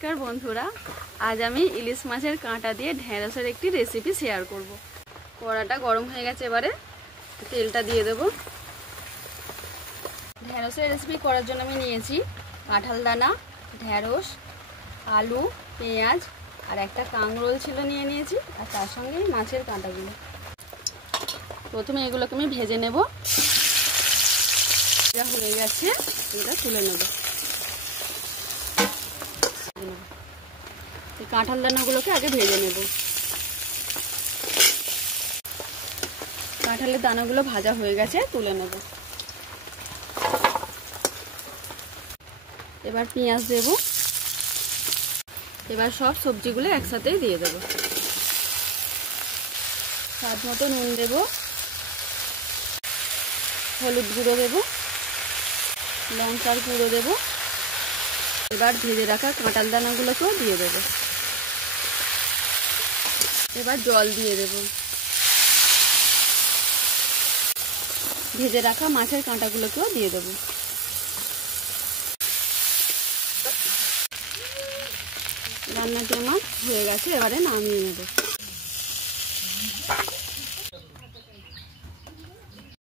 নমস্কার বন্ধুরা, আজ আমি ইলিশ মাছের কাঁটা দিয়ে ঢেঁড়সের একটি রেসিপি শেয়ার করব। কড়াটা গরম হয়ে গেছে, এবারে তেলটা দিয়ে দেব। ঢেঁড়সের রেসিপি করার জন্য আমি নিয়েছি কাঁঠাল দানা, ঢেঁড়স, আলু, পেঁয়াজ আর একটা কাঁকরোল ছিল নিয়েছি, আর তার সঙ্গে মাছের কাঁটাগুলো। প্রথমে এগুলোকে আমি ভেজে নেব। যা হয়ে গেছে এটা তুলে নেব। কাঁঠাল দানাগুলোকে আগে ভেজে নেব। কাঁঠালের দানাগুলো ভাজা হয়ে গেছে, তুলে নেব। এবার পেঁয়াজ দেব। এবার সব সবজিগুলো একসাথেই দিয়ে দেব। স্বাদ মতো নুন দেব, হলুদ গুঁড়ো দেব, লঙ্কার গুঁড়ো দেব। এবার ভেজে রাখা কাঁঠাল দানাগুলোকেও দিয়ে দেব। এবার জল দিয়ে দেব। ভেজে রাখা মাছের কাঁটাগুলোকেও দিয়ে দেব। রান্নাটি আমার হয়ে গেছে, এবারে নামিয়ে নেব।